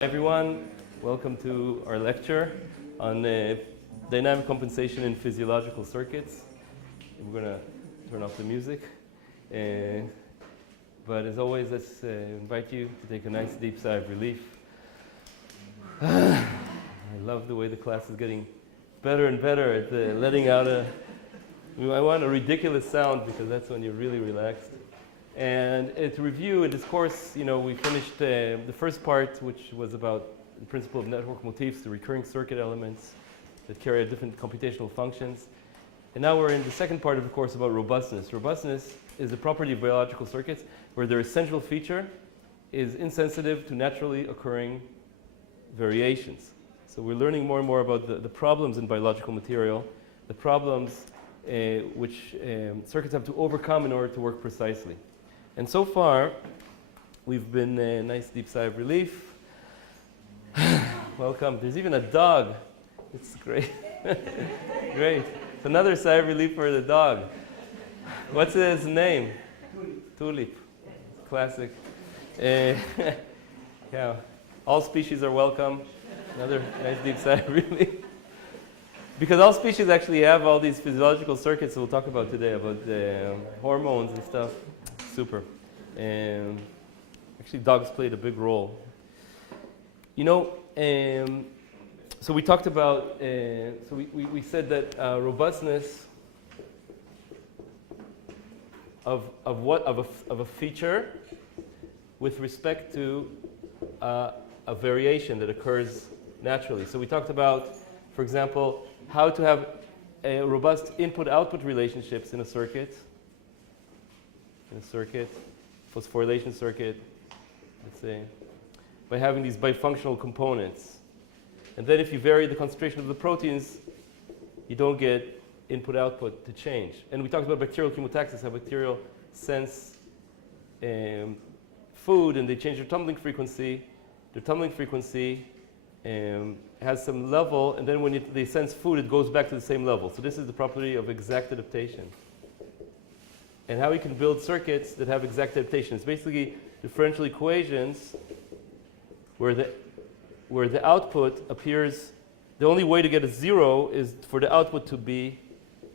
Everyone, welcome to our lecture on dynamic compensation in physiological circuits. We're going to turn off the music. But as always, let's invite you to take a nice deep sigh of relief. I love the way the class is getting better and better at letting out I want a ridiculous sound because that's when you're really relaxed. And to review in this course, we finished the first part, which was about the principle of network motifs, the recurring circuit elements that carry out different computational functions. And now we're in the second part of the course about robustness. Robustness is the property of biological circuits where their essential feature is insensitive to naturally occurring variations. So we're learning more and more about the problems in biological material, the problems which circuits have to overcome in order to work precisely. And so far, we've been a nice deep sigh of relief. Welcome. There's even a dog. It's great. Great. It's another sigh of relief for the dog. What's his name? Tulip. Classic. Yeah. All species are welcome. Another nice deep sigh of relief. Because all species actually have all these physiological circuits that we'll talk about today, about the hormones and stuff. Super. Actually, dogs played a big role. So we talked about, we said that robustness of a feature with respect to a variation that occurs naturally. So we talked about, for example, how to have a robust input-output relationships in a circuit. Phosphorylation circuit, let's say, by having these bifunctional components. And then if you vary the concentration of the proteins, you don't get input-output to change. And we talked about bacterial chemotaxis, how bacterial sense food and they change their tumbling frequency. Their tumbling frequency has some level, and then when they sense food, it goes back to the same level. So this is the property of exact adaptation. And how we can build circuits that have exact adaptation. It's basically differential equations where the output appears, the only way to get a zero is for the output to be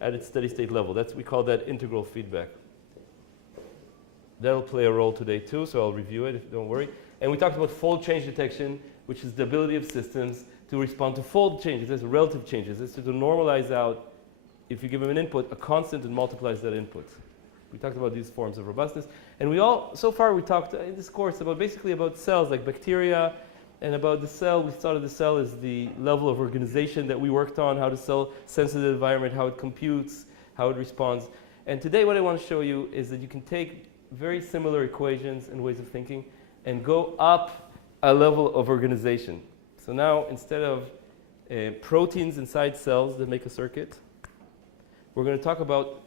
at its steady state level. We call that integral feedback. That'll play a role today too, so I'll review it, don't worry. And we talked about fold change detection, which is the ability of systems to respond to fold changes, as relative changes. It's to normalize out, if you give them an input, a constant and multiplies that input. We talked about these forms of robustness. And so far we talked in this course basically about cells like bacteria and about the cell. We started the cell as the level of organization that we worked on, how the cell senses the environment, how it computes, how it responds. And today what I want to show you is that you can take very similar equations and ways of thinking and go up a level of organization. So now instead of proteins inside cells that make a circuit, we're going to talk about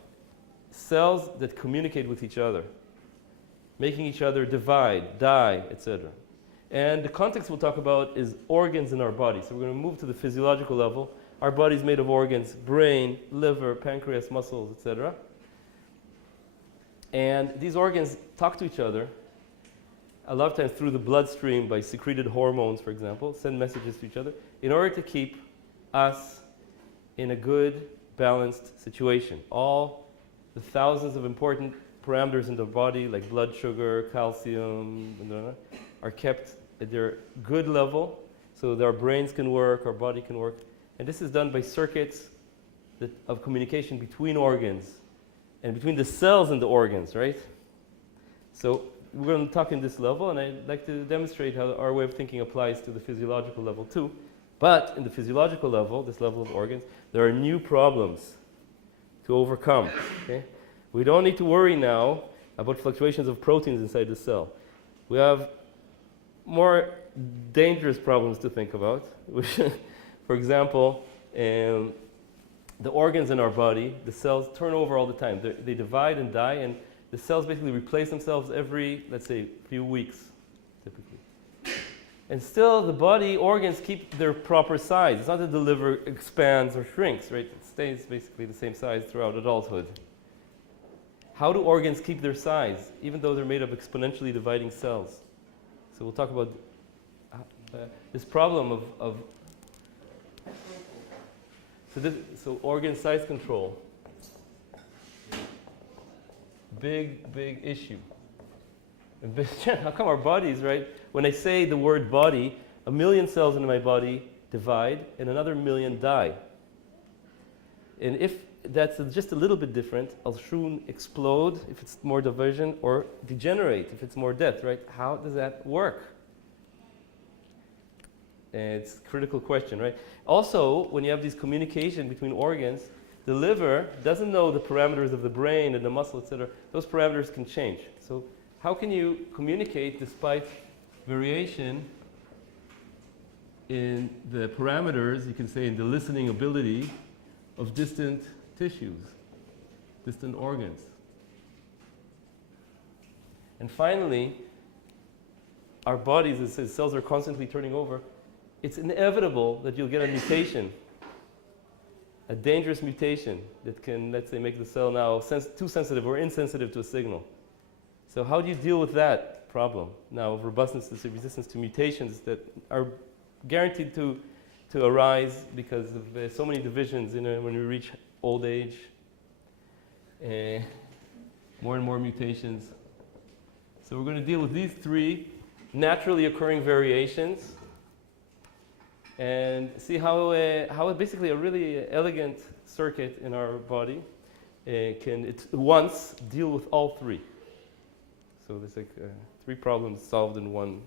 cells that communicate with each other, making each other divide, die, etc. And the context we'll talk about is organs in our body. So we're going to move to the physiological level. Our body is made of organs, brain, liver, pancreas, muscles, etc. And these organs talk to each other, a lot of times through the bloodstream by secreted hormones, for example, send messages to each other in order to keep us in a good, balanced situation. All the thousands of important parameters in the body, like blood sugar, calcium, are kept at their good level so that our brains can work, our body can work. And this is done by circuits of communication between organs and between the cells and the organs, right? So we're going to talk in this level, and I'd like to demonstrate how our way of thinking applies to the physiological level too. But in the physiological level, this level of organs, there are new problems to overcome. Okay? We don't need to worry now about fluctuations of proteins inside the cell. We have more dangerous problems to think about, which, for example, the organs in our body, the cells turn over all the time. They divide and die, and the cells basically replace themselves every, let's say, few weeks, typically. And still, the body organs keep their proper size. It's not that the liver expands or shrinks, right? It stays basically the same size throughout adulthood. How do organs keep their size, even though they're made of exponentially dividing cells? So we'll talk about this problem of so organ size control. Big issue. How come our bodies, right? When I say the word body, 1 million cells in my body divide and another 1 million die. And if that's just a little bit different, I'll soon explode if it's more division, or degenerate if it's more death, right? How does that work? And it's a critical question, right? Also, when you have these communication between organs, the liver doesn't know the parameters of the brain and the muscle, etc. Those parameters can change. So how can you communicate despite variation in the parameters, you can say in the listening ability of distant tissues, distant organs? And finally, our bodies, it says cells are constantly turning over. It's inevitable that you'll get a mutation, a dangerous mutation that can, let's say, make the cell now too sensitive or insensitive to a signal. So how do you deal with that problem now of robustness to resistance to mutations that are guaranteed to arise because of so many divisions when we reach old age, more and more mutations. So we're going to deal with these 3 naturally occurring variations and see how basically a really elegant circuit in our body can at once deal with all 3. So there's like 3 problems solved in one.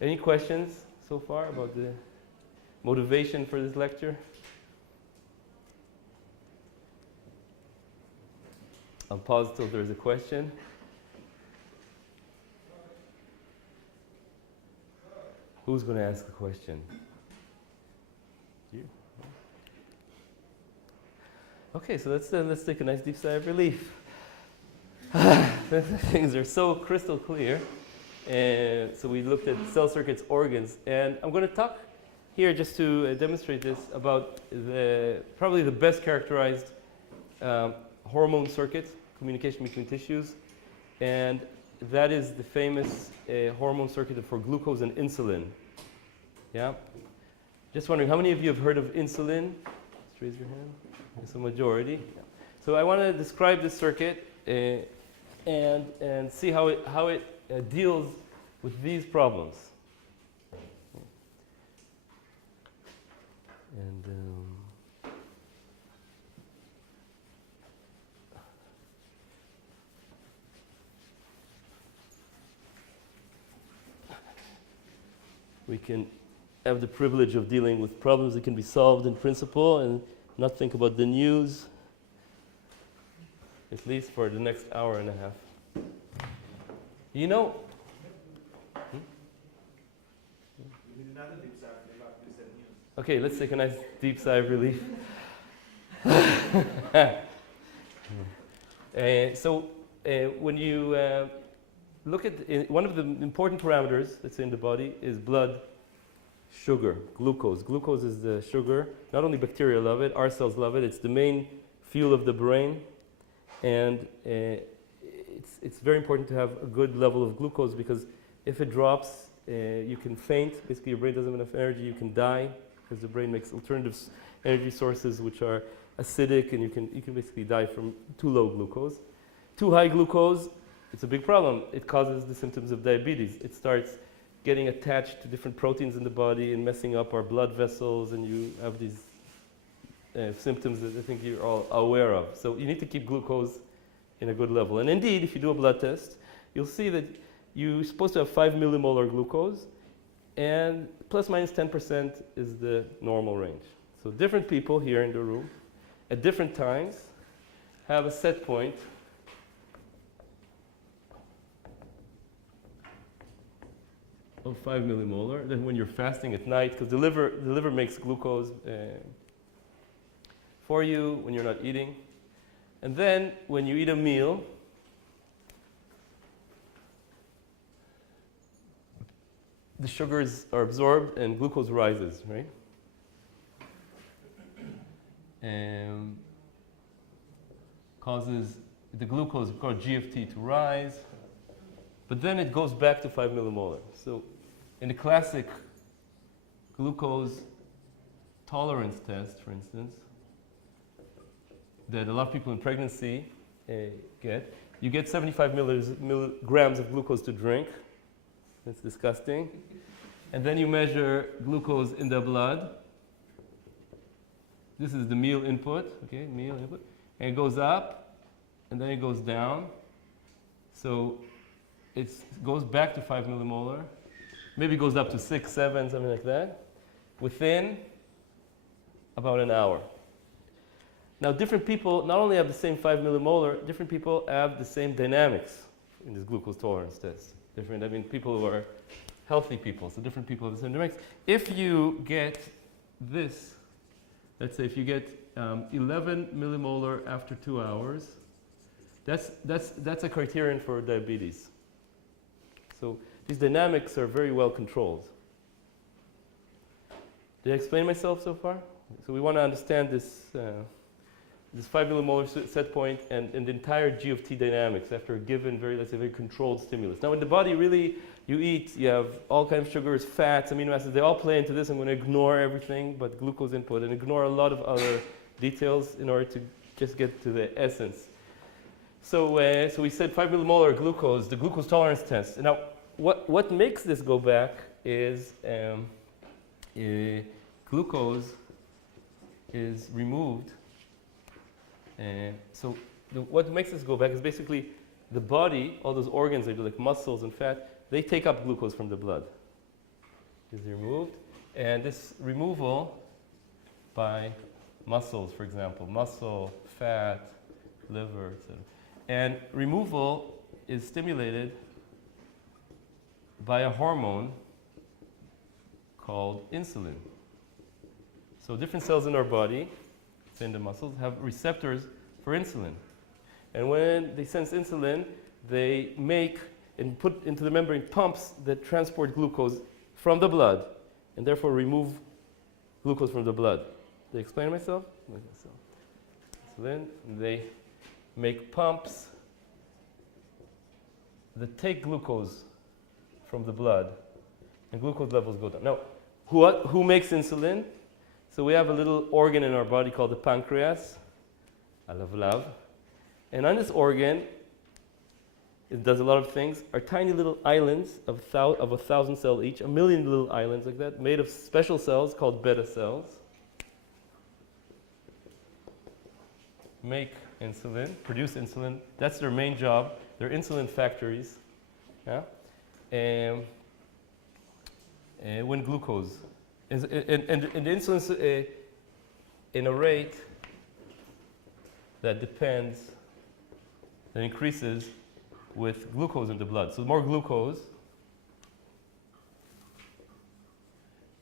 Any questions so far about the motivation for this lecture? I'll pause till there's a question. Who's going to ask a question? You? Okay, so let's take a nice deep sigh of relief. Things are so crystal clear. So we looked at cell circuits, organs, and I'm going to talk here just to demonstrate this about probably the best characterized hormone circuit, communication between tissues, and that is the famous hormone circuit for glucose and insulin. Yeah? Just wondering, how many of you have heard of insulin? Just raise your hand. It's a majority. Yeah. So I want to describe this circuit and see how it deals with these problems. And we can have the privilege of dealing with problems that can be solved in principle and not think about the news, at least for the next hour and a half. You know, okay, let's take a nice deep sigh of relief. When you look at one of the important parameters that's in the body is blood sugar, glucose. Glucose is the sugar. Not only bacteria love it, our cells love it. It's the main fuel of the brain, and it's very important to have a good level of glucose, because if it drops, you can faint. Basically, your brain doesn't have enough energy. You can die because the brain makes alternative energy sources which are acidic, and you can basically die from too low glucose. Too high glucose, it's a big problem. It causes the symptoms of diabetes. It starts getting attached to different proteins in the body and messing up our blood vessels, and you have these symptoms that I think you're all aware of. So you need to keep glucose in a good level. And indeed, if you do a blood test, you'll see that you're supposed to have 5 millimolar glucose, and plus minus 10% is the normal range. So different people here in the room at different times have a set point of 5 millimolar. Then when you're fasting at night, because the liver makes glucose for you when you're not eating. And then when you eat a meal, the sugars are absorbed and glucose rises, right? Causes the glucose called GFT to rise, but then it goes back to 5 millimolar. So in the classic glucose tolerance test, for instance, that a lot of people in pregnancy get, you get 75 milligrams of glucose to drink. That's disgusting. And then you measure glucose in the blood. This is the meal input, okay, meal input. And it goes up, and then it goes down. So it goes back to 5 millimolar. Maybe it goes up to 6, 7, something like that, within about an hour. Now, different people not only have the same 5 millimolar, different people have the same dynamics in this glucose tolerance test. Different, I mean, people who are healthy people, so different people have the same dynamics. If you get this, let's say if you get 11 millimolar after 2 hours, that's a criterion for diabetes. So these dynamics are very well controlled. Did I explain myself so far? So we want to understand this 5 millimolar set point and the entire G of T dynamics after a given let's say, very controlled stimulus. Now in the body, really, you eat, you have all kinds of sugars, fats, amino acids, they all play into this. I'm going to ignore everything but glucose input and ignore a lot of other details in order to just get to the essence. So we said 5 millimolar glucose, the glucose tolerance test. Now, what makes this go back is glucose is removed. So what makes this go back is basically the body, all those organs, like muscles and fat, they take up glucose from the blood. Is removed. And this removal by muscles, for example, muscle, fat, liver, etc. And removal is stimulated by a hormone called insulin. So different cells in our body, say in the muscles, have receptors for insulin. And when they sense insulin, they make and put into the membrane pumps that transport glucose from the blood and therefore remove glucose from the blood. Did I explain myself? So then they make pumps that take glucose from the blood and glucose levels go down. Now, who makes insulin? So we have a little organ in our body called the pancreas, love. And on this organ, it does a lot of things, are tiny little islands of 1,000 cells each, 1 million little islands like that, made of special cells called beta cells. Make insulin, produce insulin. That's their main job. They're insulin factories. Yeah? When glucose. And the insulin in a rate that increases with glucose in the blood. So the more glucose,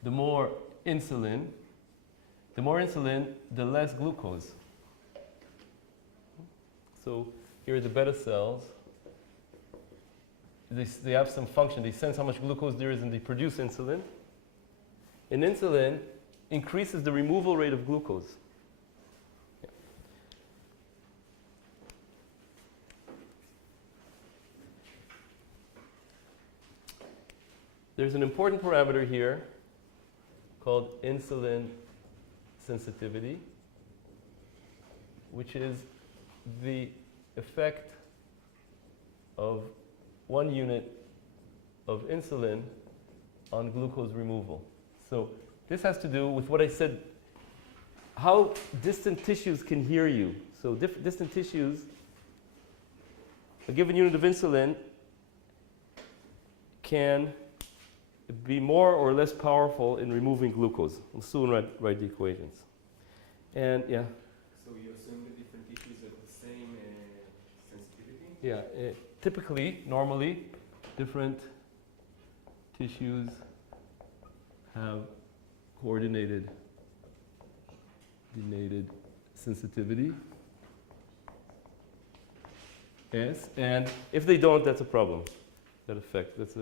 the more insulin, the less glucose. So here are the beta cells. They have some function. They sense how much glucose there is and they produce insulin. And insulin increases the removal rate of glucose. Yeah. There's an important parameter here called insulin sensitivity, which is the effect of 1 unit of insulin on glucose removal. So this has to do with what I said, how distant tissues can hear you. So distant tissues, a given unit of insulin can be more or less powerful in removing glucose. We'll soon write the equations. And yeah. So you assume the different tissues have the same sensitivity? Yeah, typically, normally, different tissues have coordinated sensitivity. Yes, and if they don't, that's a problem. That effect, that's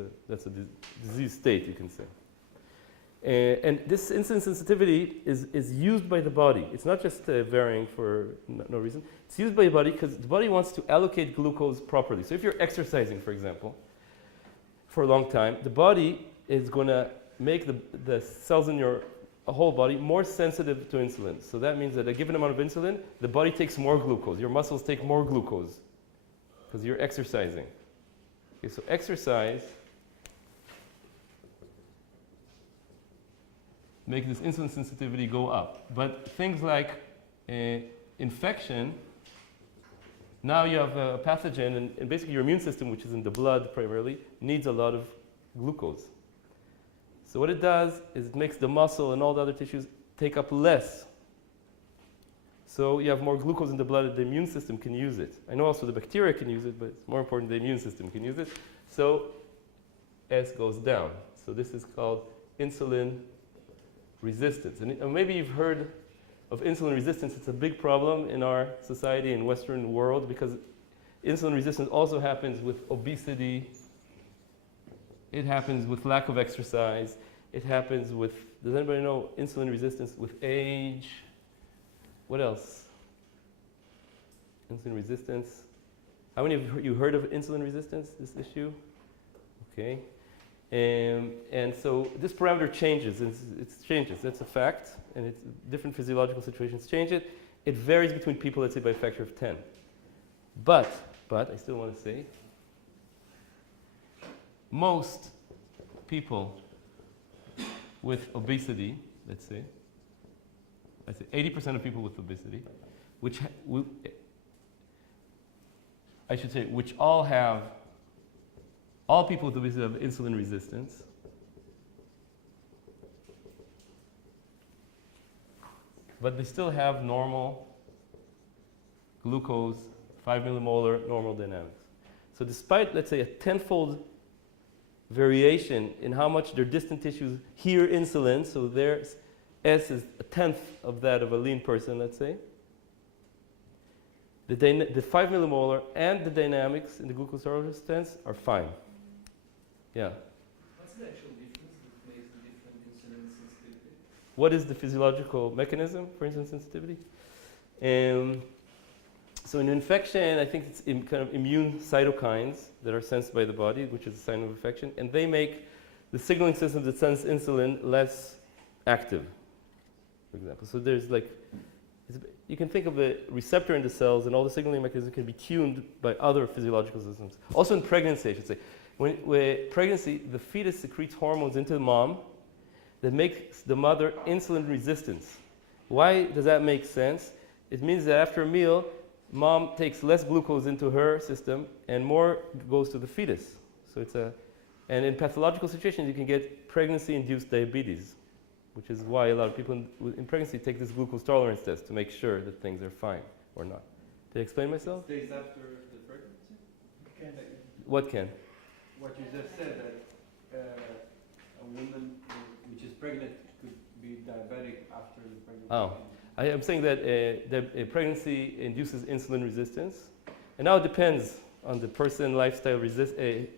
a disease state, you can say. And this insulin sensitivity is used by the body. It's not just varying for no reason. It's used by the body because the body wants to allocate glucose properly. So if you're exercising, for example, for a long time, the body is going to make the cells in your whole body more sensitive to insulin. So that means that a given amount of insulin, the body takes more glucose. Your muscles take more glucose because you're exercising. Okay, so exercise makes this insulin sensitivity go up. But things like infection, now you have a pathogen, and basically your immune system, which is in the blood primarily, needs a lot of glucose. So what it does is it makes the muscle and all the other tissues take up less. So you have more glucose in the blood, and the immune system can use it. I know also the bacteria can use it, but it's more important the immune system can use it. So S goes down. So this is called insulin resistance. And maybe you've heard of insulin resistance. It's a big problem in our society and Western world because insulin resistance also happens with obesity. It happens with lack of exercise. It happens with, does anybody know insulin resistance with age? What else? Insulin resistance. How many of you heard of insulin resistance, this issue? Okay. And so this parameter changes. It changes. That's a fact. And it's different physiological situations change it. It varies between people, let's say, by a factor of 10. But I still want to say, most people with obesity, let's say 80% of people with obesity, which all people with obesity have insulin resistance. But they still have normal glucose, 5 millimolar normal dynamics. So despite, let's say, a tenfold variation in how much their distant tissues hear insulin, so their S is a tenth of that of a lean person, let's say, the 5 millimolar and the dynamics in the glucose tolerance stance are fine. Yeah. What's the actual difference that makes the different insulin sensitivity? What is the physiological mechanism for insulin sensitivity? So in infection, I think it's kind of immune cytokines that are sensed by the body, which is a sign of infection, and they make the signaling system that sends insulin less active, for example. So there's like, you can think of the receptor in the cells, and all the signaling mechanisms can be tuned by other physiological systems. Also in pregnancy, I should say. When pregnancy, the fetus secretes hormones into the mom that makes the mother insulin resistant. Why does that make sense? It means that after a meal, mom takes less glucose into her system and more goes to the fetus. So and in pathological situations, you can get pregnancy-induced diabetes, which is why a lot of people in pregnancy take this glucose tolerance test to make sure that things are fine or not. Did I explain myself? Days after the pregnancy? What can? What you just said, that a woman which is pregnant could be diabetic after the pregnancy. Oh. I am saying that pregnancy induces insulin resistance, and now it depends on the person, lifestyle,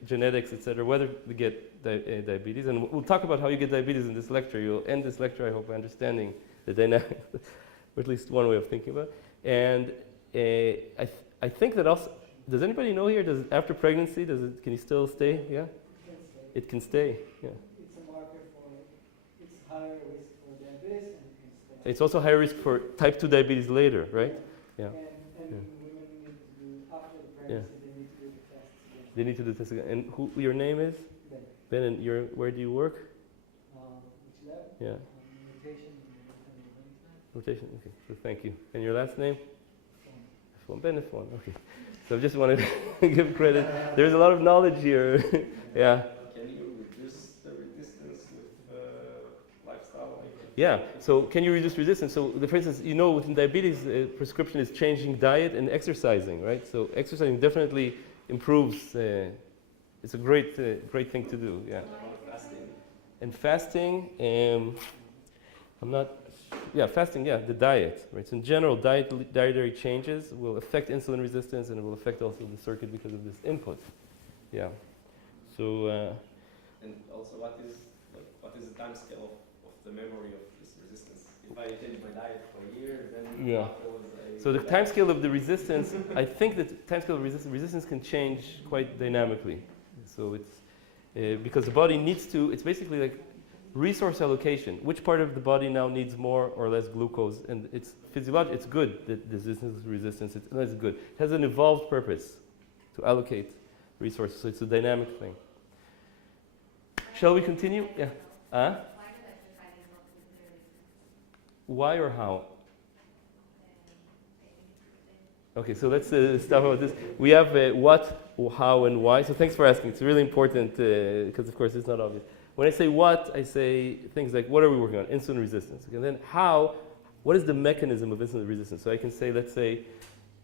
genetics, etc., whether they get diabetes. And we'll talk about how you get diabetes in this lecture. You'll end this lecture, I hope, by understanding the dynamic, or at least one way of thinking about it. And I think that also, does anybody know here? After pregnancy, can you still stay? Yeah, it can stay. Yeah. It's a marker for, it's higher risk for diabetes, and it can stay. It's also higher risk for type 2 diabetes later, right? Yeah. And Yeah. women need to do, after the pregnancy, they need to do the tests again. They need to do this again. And who your name is? Ben, Ben, and where do you work? which lab? Yeah. Nutrition and Rotation. Okay. So thank you. And your last name? phone. Ben F1. Okay. So I just wanted to give credit. There's a lot of knowledge here. Yeah. Can you reduce the resistance with lifestyle? Yeah. So can you reduce resistance? So for instance, within diabetes, prescription is changing diet and exercising, right? So exercising definitely improves. It's a great thing to do. Yeah. Fasting. And fasting, fasting, the diet, right? So in general, dietary changes will affect insulin resistance, and it will affect also the circuit because of this input. Yeah. So. And also, what is the time scale of the memory of this resistance? If I change my diet for a year, then Yeah. So the time scale of the resistance, I think that time scale of resistance can change quite dynamically. So because the body needs to, it's basically like resource allocation. Which part of the body now needs more or less glucose? And it's physiological, it's good that resistance, it's good. It has an evolved purpose to allocate resources, so it's a dynamic thing. Shall we continue? Yeah. Why or how? Okay, so let's start about this. We have what, how, and why. So thanks for asking. It's really important because, of course, it's not obvious. When I say what, I say things like, what are we working on? Insulin resistance. Okay, and then how, what is the mechanism of insulin resistance? So I can say, let's say,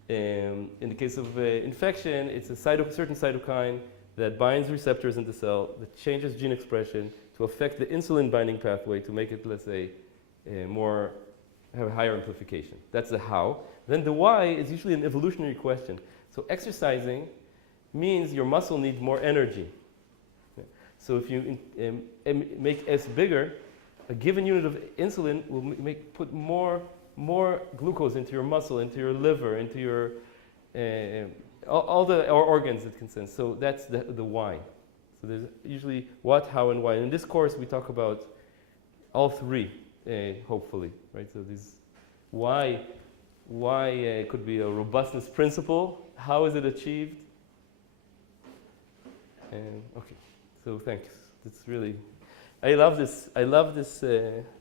in the case of infection, it's a certain cytokine that binds receptors in the cell, that changes gene expression to affect the insulin binding pathway to make it, let's say, have a higher amplification. That's the how. Then the why is usually an evolutionary question. So exercising means your muscle needs more energy. So if you make S bigger, a given unit of insulin will put more glucose into your muscle, into your liver, into your all the organs it can sense. So that's the why. So there's usually what, how, and why. In this course, we talk about all three, hopefully, right? So this why could be a robustness principle. How is it achieved? Okay. So thanks. It's really, I love this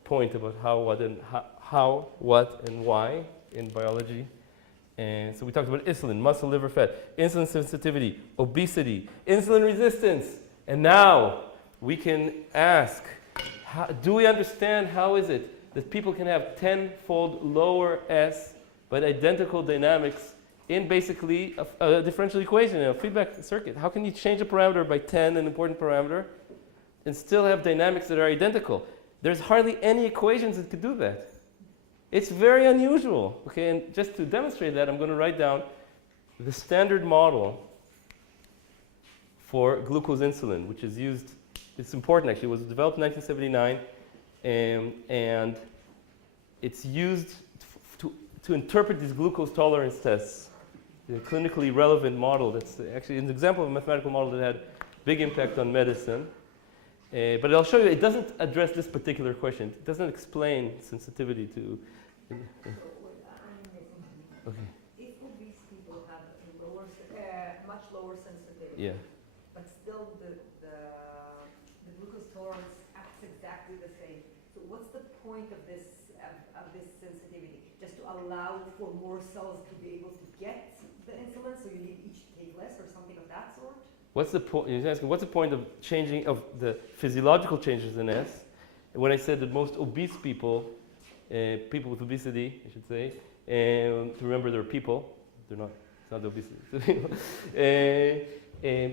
point about how, what, and why in biology. And so we talked about insulin, muscle, liver, fat, insulin sensitivity, obesity, insulin resistance. And now we can ask, do we understand how is it that people can have 10-fold lower S but identical dynamics in basically a differential equation, a feedback circuit? How can you change a parameter by 10, an important parameter, and still have dynamics that are identical? There's hardly any equations that could do that. It's very unusual. Okay, and just to demonstrate that, I'm going to write down the standard model for glucose insulin, which is used, it's important actually, it was developed in 1979, and it's used to interpret these glucose tolerance tests. A clinically relevant model that's actually an example of a mathematical model that had big impact on medicine. But I'll show you, it doesn't address this particular question. It doesn't explain sensitivity to... Okay. If obese people have much lower sensitivity, Yeah. but still the glucose tolerance acts exactly the same. So what's the point of this sensitivity? Just to allow for more cells to be able to get the insulin, so you need each to take less or something of that sort? What's the point? You're asking, what's the point of changing of the physiological changes in S? When I said that most obese people, people with obesity, I should say, to remember they're people, they're not. It's not the obesity.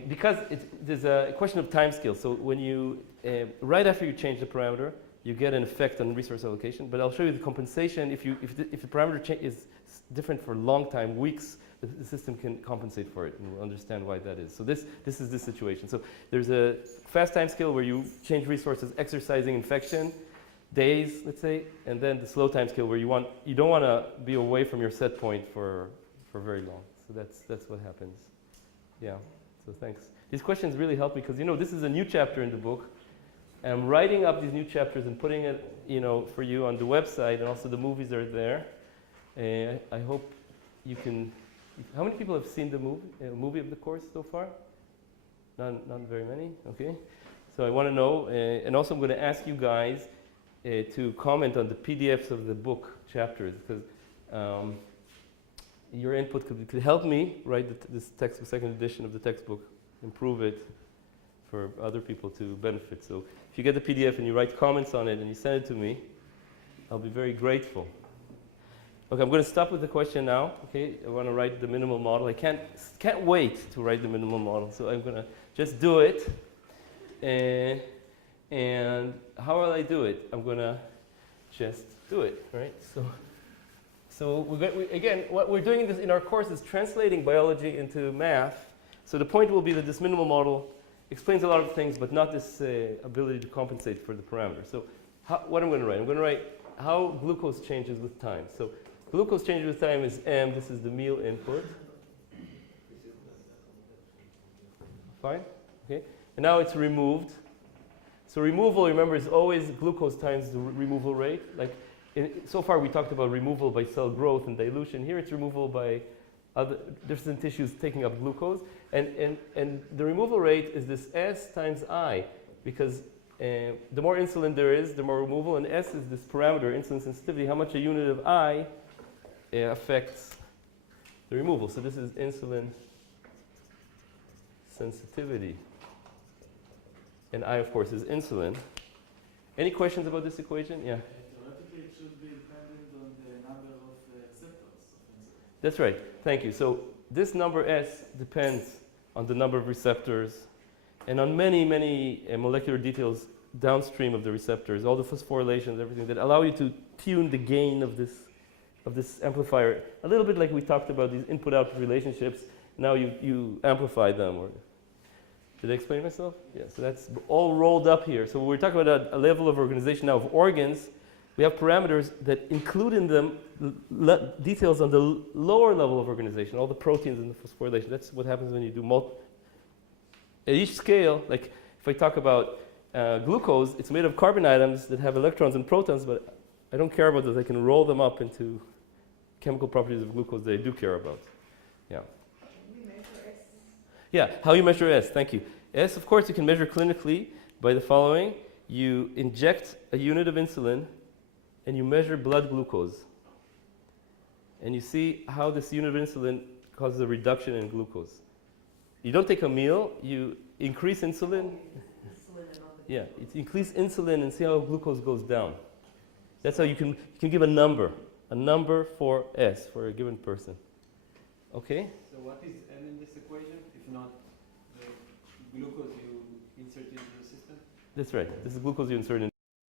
Because there's a question of time scale. So when you right after you change the parameter, you get an effect on resource allocation. But I'll show you the compensation. If the parameter is different for a long time, weeks, the system can compensate for it, and we'll understand why that is. So this is the situation. So there's a fast time scale where you change resources, exercising, infection, days, let's say, and then the slow time scale where you don't want to be away from your set point for very long. So that's what happens. Yeah. So thanks. These questions really help me because this is a new chapter in the book. And I'm writing up these new chapters and putting it, for you on the website, and also the movies are there. I hope you can. How many people have seen the movie of the course so far? Not very many. Okay. So I want to know, and also I'm going to ask you guys to comment on the PDFs of the book chapters because your input could help me write this textbook, second edition of the textbook, improve it for other people to benefit. So if you get the PDF and you write comments on it and you send it to me, I'll be very grateful. Okay, I'm going to stop with the question now. Okay, I want to write the minimal model. I can't wait to write the minimal model, so I'm going to just do it. And how will I do it? I'm going to just do it, right? So again, what we're doing in our course is translating biology into math. So the point will be that this minimal model explains a lot of things, but not this ability to compensate for the parameter. So what I'm going to write? I'm going to write how glucose changes with time. So glucose changes with time is M. This is the meal input. Fine? Okay. and now it's removed. So removal, remember, is always glucose times the removal rate. Like so far we talked about removal by cell growth and dilution. Here it's removal by other different tissues taking up glucose. And the removal rate is this S times I, because the more insulin there is, the more removal, and S is this parameter, insulin sensitivity, how much a unit of I affects the removal. So this is insulin sensitivity. And I, of course, is insulin. Any questions about this equation? Yeah. Theoretically, it should be dependent on the number of receptors of insulin. That's right. Thank you. So this number S depends on the number of receptors and on many, many molecular details downstream of the receptors, all the phosphorylations, everything that allow you to tune the gain of this amplifier. A little bit like we talked about these input-output relationships. Now you amplify them. Or did I explain myself? Yeah, so that's all rolled up here. So we're talking about a level of organization now of organs. We have parameters that include in them details on the lower level of organization, all the proteins and the phosphorylation. That's what happens when you do at each scale. Like if I talk about glucose, it's made of carbon atoms that have electrons and protons, but I don't care about those. I can roll them up into chemical properties of glucose that I do care about. Yeah. Can we measure S? Yeah, how you measure S, thank you. S, of course, you can measure clinically by the following. You inject a unit of insulin and you measure blood glucose. And you see how this unit of insulin causes a reduction in glucose. You don't take a meal, you increase insulin. Insulin and all the Yeah, it's increase insulin and see how glucose goes down. That's how you can give a number for S for a given person. Okay? So what is N in this equation, if not the glucose you insert into the system? That's right. This is glucose you insert in.